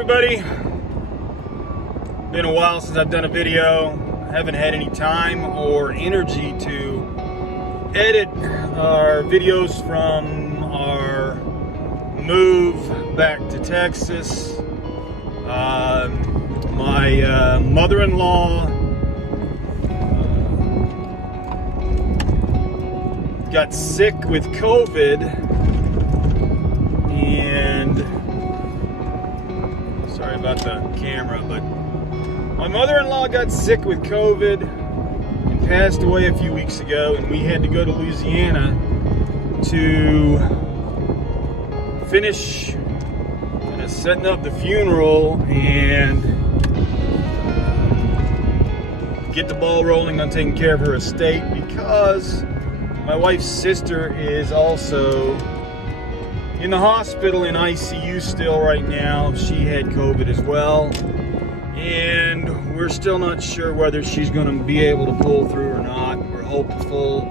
everybody. Been a while since I've done a video. Haven't had any time or energy to edit our videos from our move back to Texas. My mother-in-law got sick with COVID, and sorry about the camera, but my mother-in-law got sick with COVID and passed away a few weeks ago, and we had to go to Louisiana to finish setting up the funeral and get the ball rolling on taking care of her estate, because my wife's sister is also in the hospital in ICU still right now. She had COVID as well, and we're still not sure whether she's going to be able to pull through or not. We're hopeful,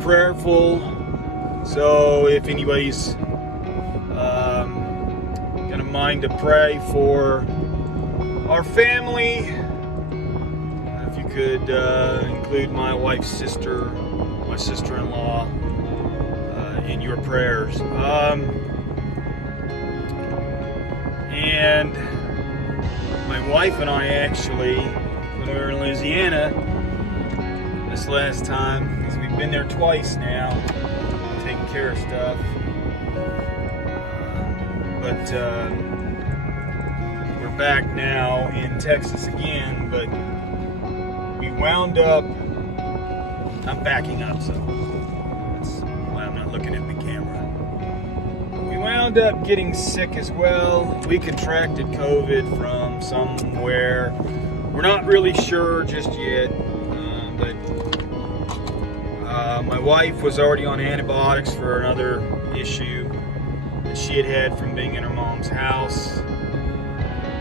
prayerful. So if anybody's got a mind to pray for our family, if you could include my wife's sister, my sister-in-law, in your prayers. And my wife and I actually, when we were in Louisiana this last time, because we've been there twice now, taking care of stuff, but we're back now in Texas again, but we wound up, I'm backing up, so that's why I'm not looking at the camera. We wound up getting sick as well. We contracted COVID from somewhere. We're not really sure just yet, but my wife was already on antibiotics for another issue that she had from being in her mom's house,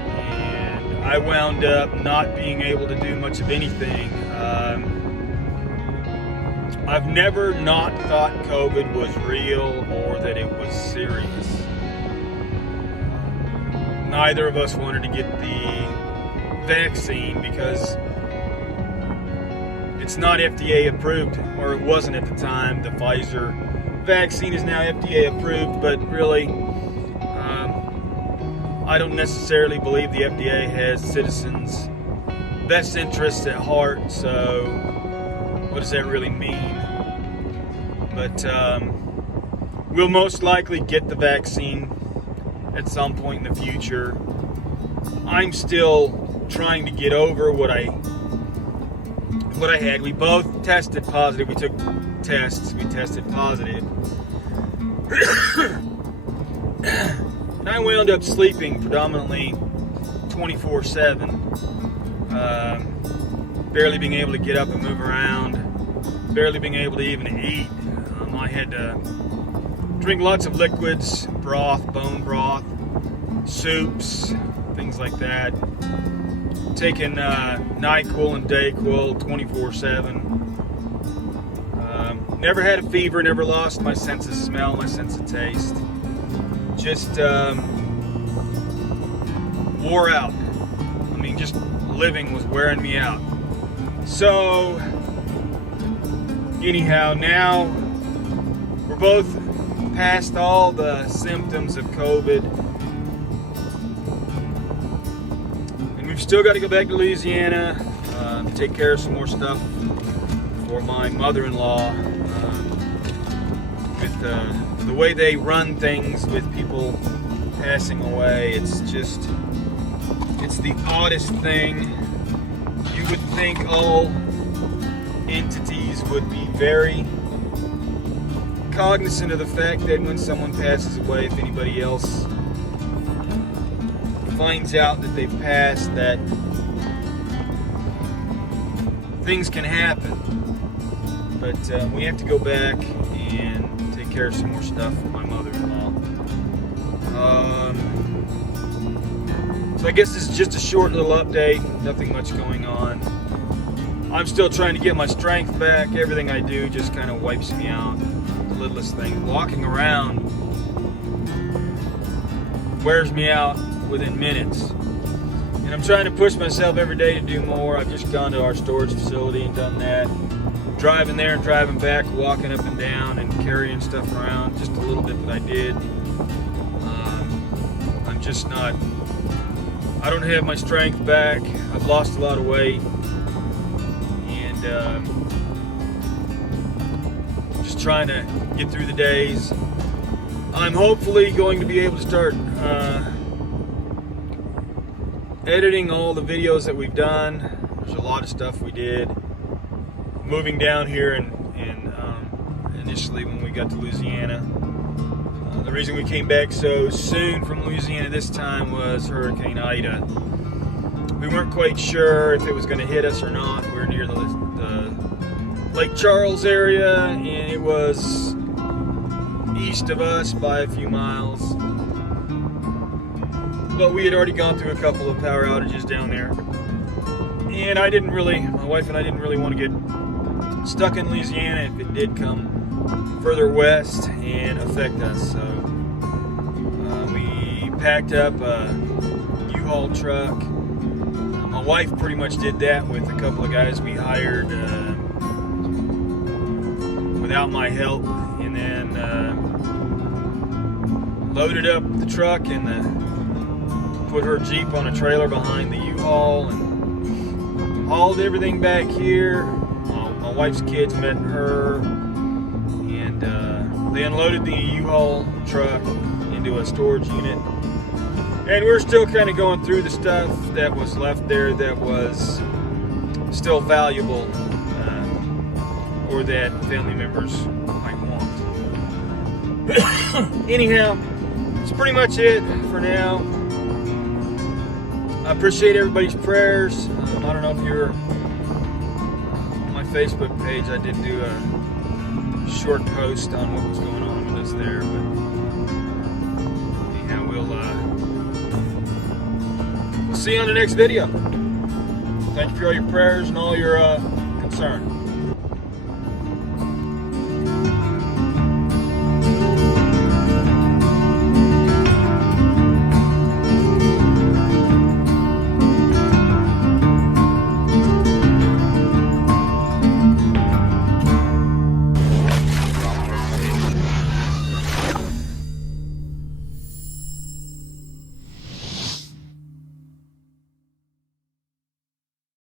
and I wound up not being able to do much of anything. I've never not thought COVID was real or that it was serious. Neither of us wanted to get the vaccine because it's not FDA approved, or it wasn't at the time. The Pfizer vaccine is now FDA approved, but really, I don't necessarily believe the FDA has citizens' best interests at heart, so what does that really mean? But we'll most likely get the vaccine at some point in the future. I'm still trying to get over what I had. We both tested positive. We took tests. We tested positive. And I wound up sleeping predominantly 24/7. Barely being able to get up and move around. Barely being able to even eat. I had to drink lots of liquids, broth, bone broth, soups, things like that. Taking NyQuil and DayQuil 24/7. Never had a fever, never lost my sense of smell, my sense of taste. Just wore out. I mean, just living was wearing me out. So, anyhow, now we're both past all the symptoms of COVID. And we've still got to go back to Louisiana, take care of some more stuff for my mother-in-law. With the way they run things with people passing away, it's the oddest thing. You would think all entities would be very cognizant of the fact that when someone passes away, if anybody else finds out that they've passed, that things can happen. But we have to go back and take care of some more stuff with my mother-in-law. So I guess this is just a short little update, nothing much going on. I'm still trying to get my strength back. Everything I do just kind of wipes me out. The littlest thing. Walking around wears me out. within minutes. And I'm trying to push myself every day to do more. I've just gone to our storage facility and done that. Driving there and driving back, walking up and down and carrying stuff around, just a little bit that I did. I'm just not, I don't have my strength back. I've lost a lot of weight. And just trying to get through the days. I'm hopefully going to be able to start editing all the videos that we've done. There's a lot of stuff we did. Moving down here and initially when we got to Louisiana. The reason we came back so soon from Louisiana this time was Hurricane Ida. We weren't quite sure if it was going to hit us or not. We were near the Lake Charles area, and it was east of us by a few miles. But we had already gone through a couple of power outages down there. And my wife and I didn't really want to get stuck in Louisiana if it did come further west and affect us. So we packed up a U-Haul truck. My wife pretty much did that with a couple of guys we hired without my help, and then loaded up the truck and put her Jeep on a trailer behind the U-Haul and hauled everything back here. My wife's kids met her, and they unloaded the U-Haul truck into a storage unit. And we're still kind of going through the stuff that was left there that was still valuable, or that family members might want. Anyhow, that's pretty much it for now. I appreciate everybody's prayers. I don't know if you're on my Facebook page. I did do a short post on what was going on with us there, but anyhow, we'll see you on the next video. Thank you for all your prayers and all your concern.